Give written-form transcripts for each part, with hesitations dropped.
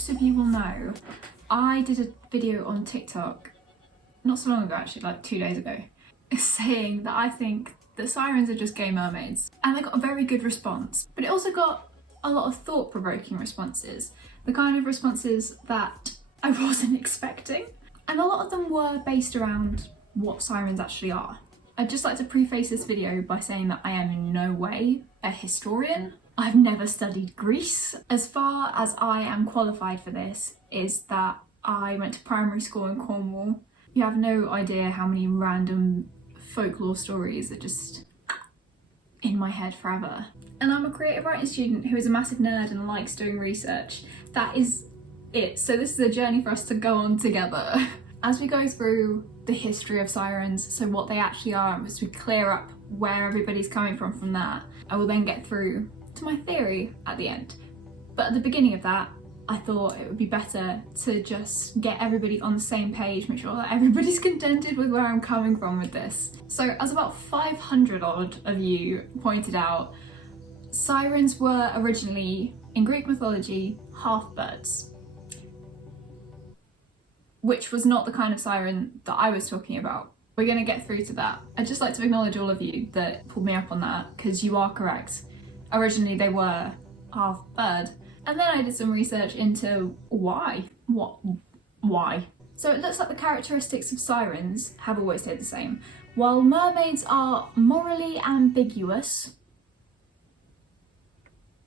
most of you will know, I did a video on TikTok not so long ago, actually, like 2 days ago, saying that I think that sirens are just gay mermaids. And I got a very good response, but it also got a lot of thought-provoking responses, the kind of responses that I wasn't expecting. And a lot of them were based around what sirens actually are. I'd just like to preface this video by saying that I am in no way a historian. I've never studied Greece. As far as I am qualified for this is that I went to primary school in Cornwall. You have no idea how many random folklore stories are just in my head forever. And I'm a creative writing student who is a massive nerd and likes doing research. That is it. So this is a journey for us to go on together. As we go through the history of sirens, so what they actually are, as we clear up where everybody's coming from that, I will then get through to my theory at the end. But at the beginning of that, I thought it would be better to just get everybody on the same page, make sure that everybody's contented with where I'm coming from with this. So as about 500 odd of you pointed out, sirens were originally, in Greek mythology, half birds. Which was not the kind of siren that I was talking about. We're gonna get through to that. I'd just like to acknowledge all of you that pulled me up on that, because you are correct. Originally they were half bird. And then I did some research into why. Why? So it looks like the characteristics of sirens have always stayed the same. While mermaids are morally ambiguous,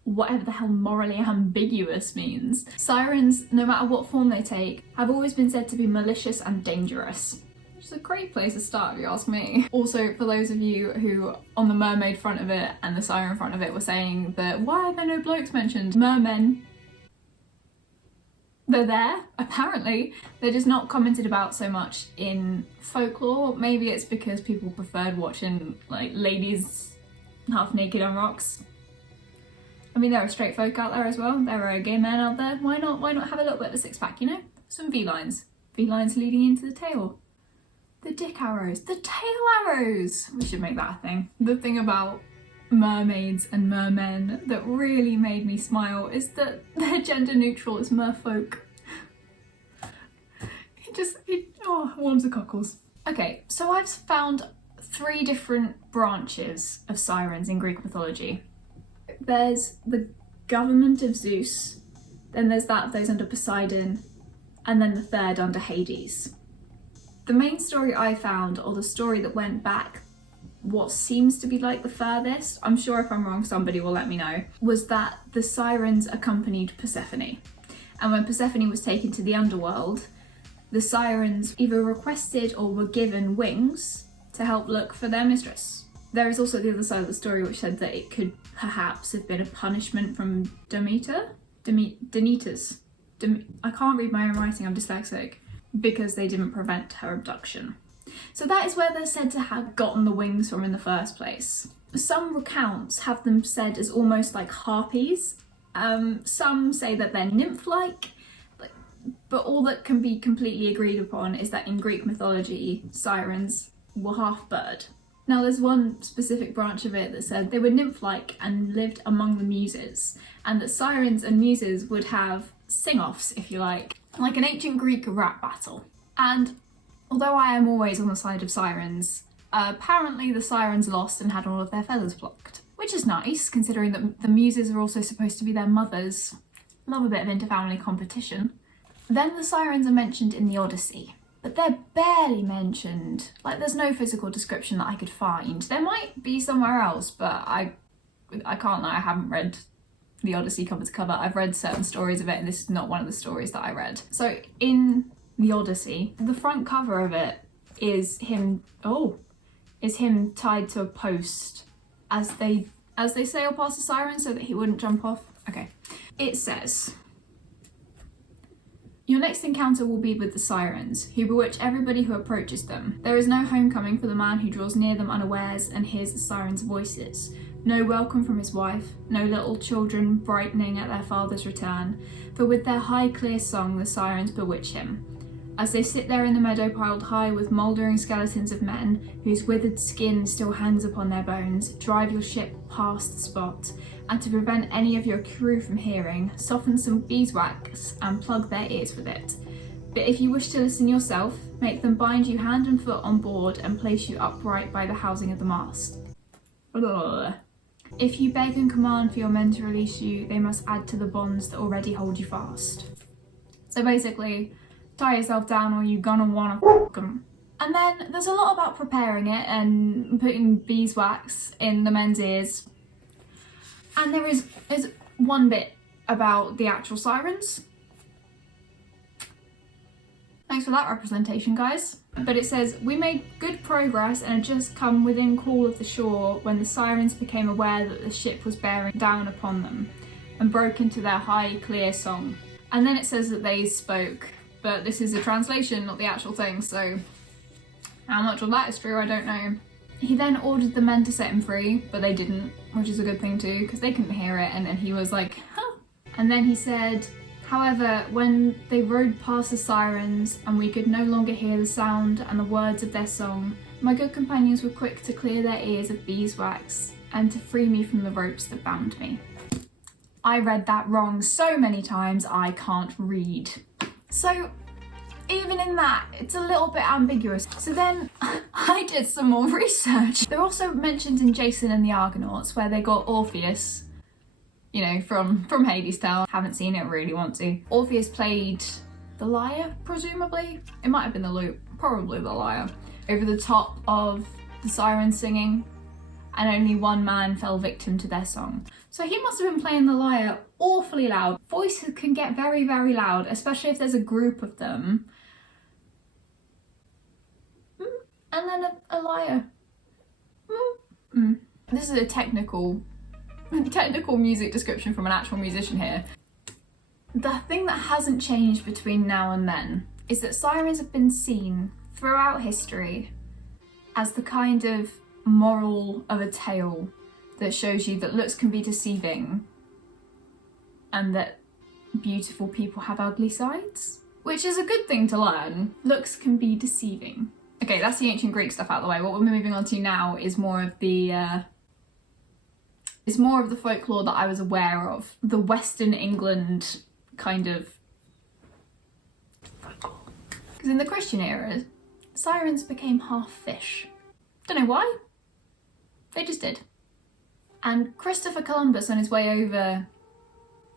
whatever the hell morally ambiguous means, sirens, no matter what form they take, have always been said to be malicious and dangerous. Which is a great place to start if you ask me. Also, for those of you who on the mermaid front of it and the siren front of it were saying that why are there no blokes mentioned? Mermen, they're there, apparently. They're just not commented about so much in folklore. Maybe it's because people preferred watching like ladies half naked on rocks. I mean, there are straight folk out there as well. There are gay men out there. Why not have a little bit of a six pack, you know? Some V-lines. V-lines leading into the tail. The dick arrows. The tail arrows! We should make that a thing. The thing about mermaids and mermen that really made me smile is that they're gender neutral as merfolk. It warms the cockles. Okay, so I've found 3 different branches of sirens in Greek mythology. There's the government of Zeus, then there's that of those under Poseidon, and then the third under Hades. The main story I found, or the story that went back what seems to be like the furthest, I'm sure if I'm wrong somebody will let me know, was that the sirens accompanied Persephone. And when Persephone was taken to the underworld, the sirens either requested or were given wings to help look for their mistress. There is also the other side of the story which said that it could perhaps have been a punishment from Demeter? Demeter's. I can't read my own writing, I'm dyslexic. Because they didn't prevent her abduction. So that is where they're said to have gotten the wings from in the first place. Some accounts have them said as almost like harpies. Some say that they're nymph-like. But all that can be completely agreed upon is that in Greek mythology, sirens were half bird. Now there's one specific branch of it that said they were nymph-like and lived among the muses, and that sirens and muses would have sing-offs, if you like an ancient Greek rap battle. And although I am always on the side of sirens, apparently the sirens lost and had all of their feathers plucked, which is nice considering that the muses are also supposed to be their mothers. Love a bit of inter-family competition. Then the sirens are mentioned in the Odyssey, but they're barely mentioned. Like, there's no physical description that I could find. There might be somewhere else, but I can't lie, I haven't read the Odyssey cover to cover. I've read certain stories of it and this is not one of the stories that I read. So in the Odyssey, the front cover of it is him tied to a post as they sail past the siren so that he wouldn't jump off. Okay. It says, your next encounter will be with the sirens, who bewitch everybody who approaches them. There is no homecoming for the man who draws near them unawares and hears the sirens' voices. No welcome from his wife, no little children brightening at their father's return, for with their high clear song the sirens bewitch him. As they sit there in the meadow piled high with mouldering skeletons of men, whose withered skin still hangs upon their bones, drive your ship past the spot, and to prevent any of your crew from hearing, soften some beeswax and plug their ears with it. But if you wish to listen yourself, make them bind you hand and foot on board and place you upright by the housing of the mast. Ugh. If you beg and command for your men to release you, they must add to the bonds that already hold you fast. So basically, tie yourself down or you're gonna wanna fuck 'em. And then there's a lot about preparing it and putting beeswax in the men's ears. And there's one bit about the actual sirens. Thanks for that representation, guys. But it says, we made good progress and had just come within call of the shore when the sirens became aware that the ship was bearing down upon them and broke into their high, clear song. And then it says that they spoke, but this is a translation, not the actual thing, so how much of that is true, I don't know. He then ordered the men to set him free, but they didn't, which is a good thing too, because they couldn't hear it, and then he was like, huh. And then he said, however, when they rode past the sirens and we could no longer hear the sound and the words of their song, my good companions were quick to clear their ears of beeswax and to free me from the ropes that bound me. I read that wrong so many times I can't read. So even in that, it's a little bit ambiguous. So then I did some more research. They're also mentioned in Jason and the Argonauts, where they got Orpheus, you know, from Hades' Tale. Haven't seen it, really want to. Orpheus played the lyre, presumably. It might have been the lute, probably the lyre, over the top of the sirens singing, and only one man fell victim to their song. So he must have been playing the lyre awfully loud. Voices can get very, very loud, especially if there's a group of them. And then a lyre. This is a technical music description from an actual musician here. The thing that hasn't changed between now and then is that sirens have been seen throughout history as the kind of moral of a tale that shows you that looks can be deceiving and that beautiful people have ugly sides, which is a good thing to learn. Looks can be deceiving. Okay, that's the ancient Greek stuff out of the way. What we're moving on to now is more of the folklore that I was aware of. The Western England kind of folklore. Because in the Christian era, sirens became half fish. Don't know why. They just did. And Christopher Columbus, on his way over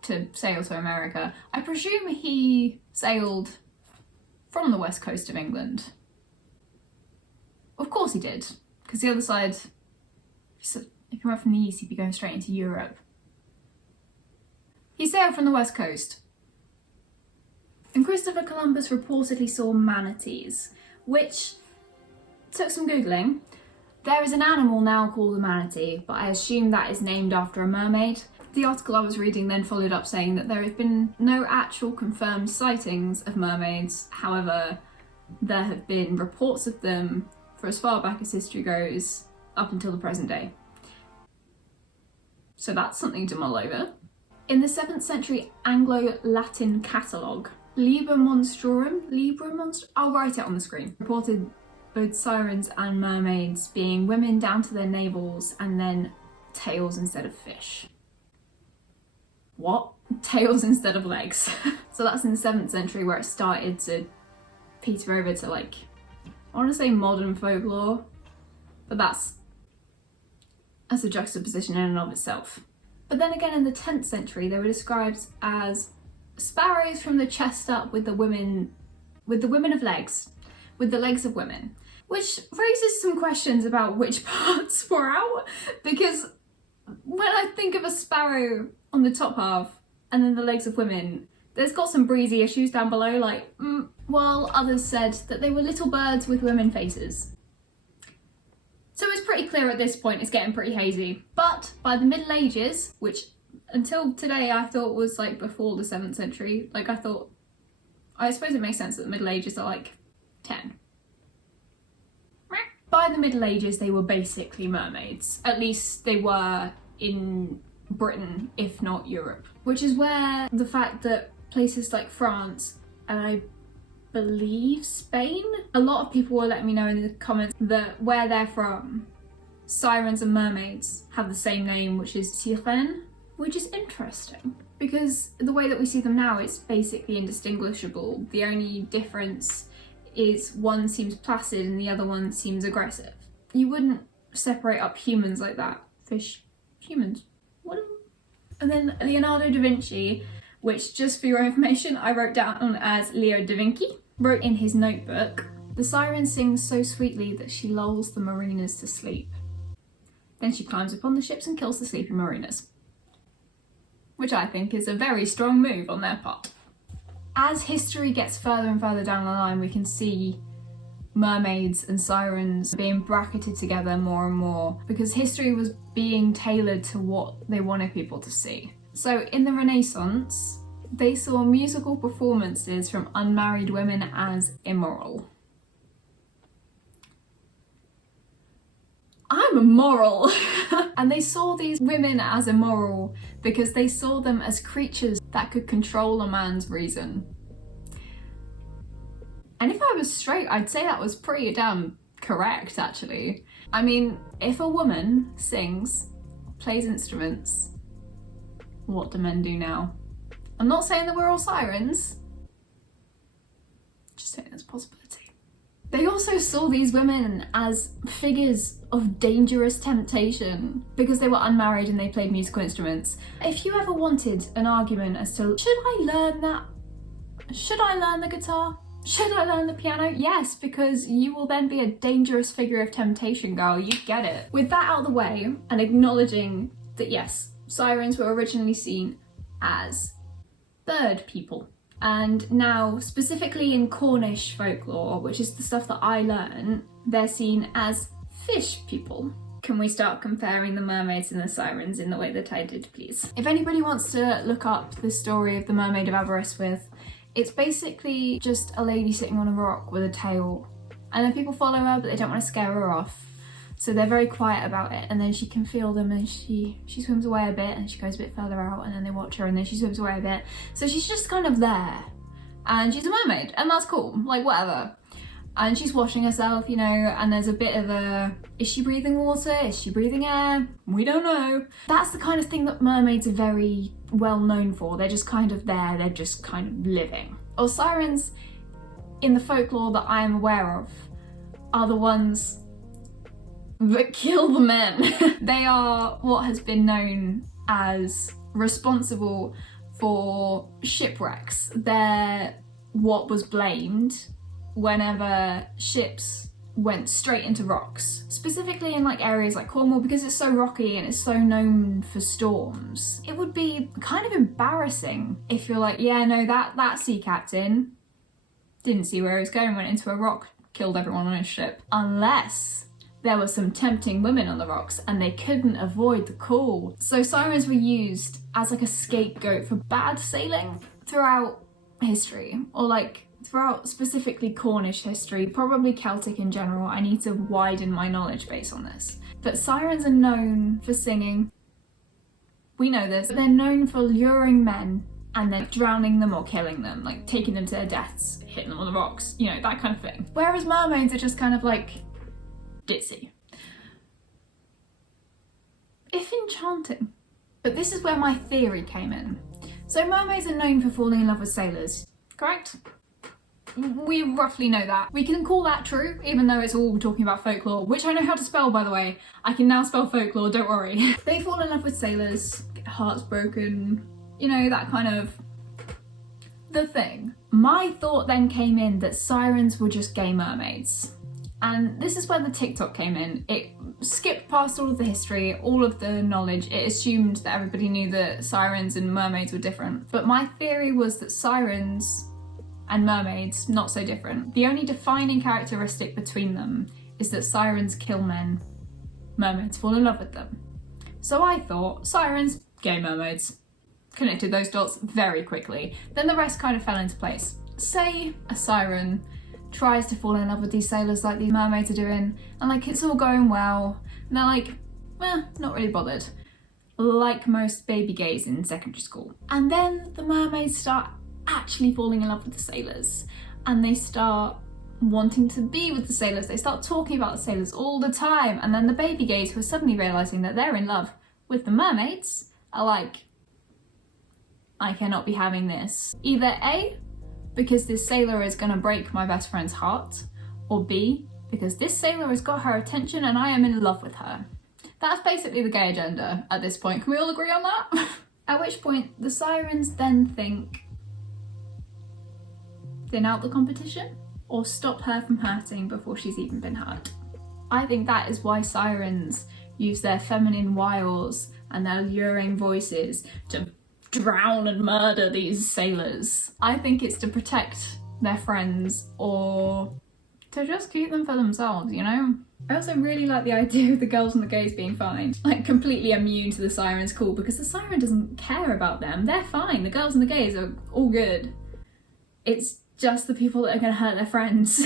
to sail to America, I presume he sailed from the west coast of England. Of course he did, because the other side, if you went from the east, you'd be going straight into Europe. He sailed from the west coast. And Christopher Columbus reportedly saw manatees, which took some Googling. There is an animal now called a manatee, but I assume that is named after a mermaid. The article I was reading then followed up saying that there have been no actual confirmed sightings of mermaids. However, there have been reports of them for as far back as history goes, up until the present day. So that's something to mull over. In the 7th century Anglo-Latin catalogue, Liber Monstrorum, I'll write it on the screen, reported both sirens and mermaids being women down to their navels and then tails instead of fish. What? Tails instead of legs. So that's in the 7th century where it started to peter over to, like, I want to say modern folklore, but that's a juxtaposition in and of itself. But then again in the 10th century they were described as sparrows from the chest up with the women of legs, with the legs of women. Which raises some questions about which parts were out, because when I think of a sparrow on the top half and then the legs of women, there's got some breezy issues down below, like, while others said that they were little birds with women faces. So it's pretty clear at this point, it's getting pretty hazy. But by the Middle Ages, which until today I thought was like before the 7th century, like I suppose it makes sense that the Middle Ages are like 10. By the Middle Ages, they were basically mermaids. At least they were in Britain, if not Europe. Which is where the fact that places like France, and I believe Spain. A lot of people will let me know in the comments that where they're from, sirens and mermaids have the same name, which is Siren, which is interesting because the way that we see them now, it's basically indistinguishable. The only difference is one seems placid and the other one seems aggressive. You wouldn't separate up humans like that. Fish, humans, what? And then Leonardo da Vinci, which just for your information, I wrote down as Leo da Vinci, wrote in his notebook, "The siren sings so sweetly that she lulls the mariners to sleep. Then she climbs upon the ships and kills the sleeping mariners." Which I think is a very strong move on their part. As history gets further and further down the line, we can see mermaids and sirens being bracketed together more and more because history was being tailored to what they wanted people to see. So in the Renaissance, they saw musical performances from unmarried women as immoral. I'm immoral! And they saw these women as immoral because they saw them as creatures that could control a man's reason. And if I was straight, I'd say that was pretty damn correct, actually. I mean, if a woman sings, plays instruments, what do men do now? I'm not saying that we're all sirens, just saying there's a possibility. They also saw these women as figures of dangerous temptation because they were unmarried and they played musical instruments. If you ever wanted an argument as to, should I learn that? Should I learn the guitar? Should I learn the piano? Yes, because you will then be a dangerous figure of temptation, girl. You get it. With that out of the way and acknowledging that yes, sirens were originally seen as bird people. And now, specifically in Cornish folklore, which is the stuff that I learned, they're seen as fish people. Can we start comparing the mermaids and the sirens in the way that I did, please? If anybody wants to look up the story of the Mermaid of Aberystwyth, it's basically just a lady sitting on a rock with a tail. And then people follow her, but they don't want to scare her off. So they're very quiet about it, and then she can feel them and she swims away a bit and she goes a bit further out and then they watch her and then she swims away a bit. So she's just kind of there. And she's a mermaid and that's cool, like whatever. And she's washing herself, you know, and there's a bit of a, is she breathing water? Is she breathing air? We don't know. That's the kind of thing that mermaids are very well known for. They're just kind of there, they're just kind of living. Or sirens, in the folklore that I am aware of, are the ones that kill the men. They are what has been known as responsible for shipwrecks. They're what was blamed whenever ships went straight into rocks, specifically in like areas like Cornwall, because it's so rocky and it's so known for storms. It would be kind of embarrassing if you're like, yeah, no, that sea captain didn't see where he was going, went into a rock, killed everyone on his ship. Unless there were some tempting women on the rocks and they couldn't avoid the call. So sirens were used as like a scapegoat for bad sailing throughout history, or like throughout specifically Cornish history, probably Celtic in general. I need to widen my knowledge base on this. But sirens are known for singing. We know this. They're known for luring men and then drowning them or killing them, like taking them to their deaths, hitting them on the rocks, you know, that kind of thing. Whereas mermaids are just kind of like ditzy, if enchanting. But this is where my theory came in. So mermaids are known for falling in love with sailors, correct? We roughly know that. We can call that true, even though it's all talking about folklore, which I know how to spell, by the way. I can now spell folklore, don't worry. They fall in love with sailors, get hearts broken, you know, that kind of the thing. My thought then came in that sirens were just gay mermaids. And this is where the TikTok came in. It skipped past all of the history, all of the knowledge. It assumed that everybody knew that sirens and mermaids were different. But my theory was that sirens and mermaids, not so different. The only defining characteristic between them is that sirens kill men, mermaids fall in love with them. So I thought, sirens, gay mermaids. Connected those dots very quickly. Then the rest kind of fell into place. Say a siren tries to fall in love with these sailors like these mermaids are doing, and like it's all going well, and they're like, not really bothered, like most baby gays in secondary school. And then the mermaids start actually falling in love with the sailors, and they start wanting to be with the sailors. They start talking about the sailors all the time, and then the baby gays, who are suddenly realising that they're in love with the mermaids, are like, I cannot be having this. Either A, because this sailor is gonna break my best friend's heart, or B, because this sailor has got her attention and I am in love with her. That's basically the gay agenda at this point. Can we all agree on that? At which point the Sirens then think, thin out the competition or stop her from hurting before she's even been hurt. I think that is why Sirens use their feminine wiles and their luring voices to drown and murder these sailors. I think it's to protect their friends or to just keep them for themselves, you know? I also really like the idea of the girls and the gays being fine. Like, completely immune to the Siren's call, because the Siren doesn't care about them. They're fine. The girls and the gays are all good. It's just the people that are going to hurt their friends.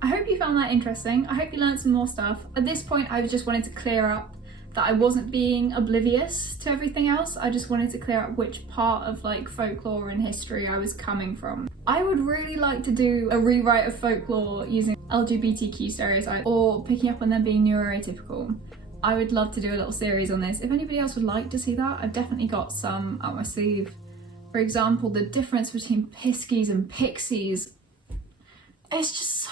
I hope you found that interesting. I hope you learned some more stuff. At this point, I just wanted to clear up that I wasn't being oblivious to everything else. I just wanted to clear up which part of like folklore and history I was coming from. I would really like to do a rewrite of folklore using LGBTQ stereotypes or picking up on them being neuroatypical. I would love to do a little series on this. If anybody else would like to see that, I've definitely got some up my sleeve. For example, the difference between piskies and pixies. It's just so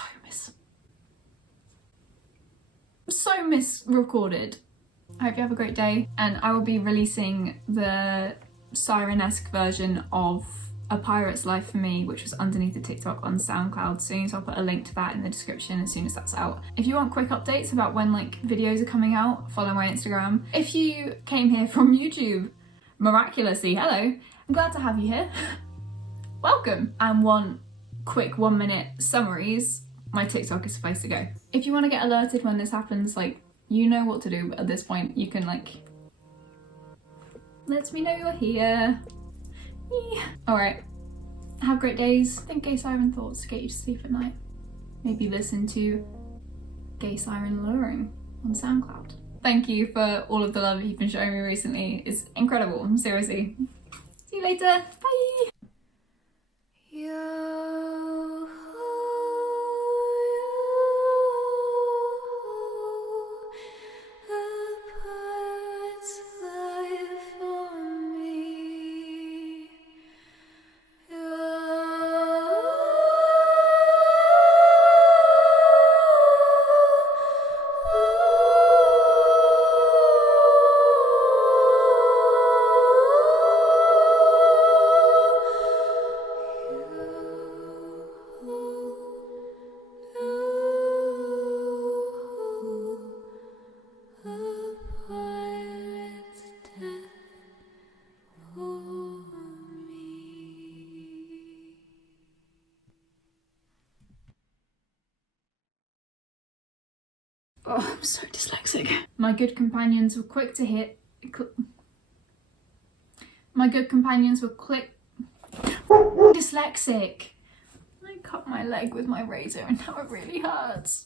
misrecorded. I hope you have a great day, and I will be releasing the Siren-esque version of A Pirate's Life for Me, which was underneath the TikTok on Soundcloud soon, so I'll put a link to that in the description as soon as that's out. If you want quick updates about when like videos are coming out, follow my Instagram. If you came here from YouTube, miraculously, hello, I'm glad to have you here. Welcome. And want quick 1-minute summaries, my TikTok is the place to go. If you want to get alerted when this happens, like, you know what to do at this point. You can like, let me know you're here. Alright, have great days. Think gay siren thoughts to get you to sleep at night. Maybe listen to Gay Siren Luring on Soundcloud. Thank you for all of the love you've been showing me recently. It's incredible, seriously. See you later, bye! Oh, I'm so dyslexic. My good companions were quick to hit. My good companions were quick. Dyslexic. I cut my leg with my razor and now it really hurts.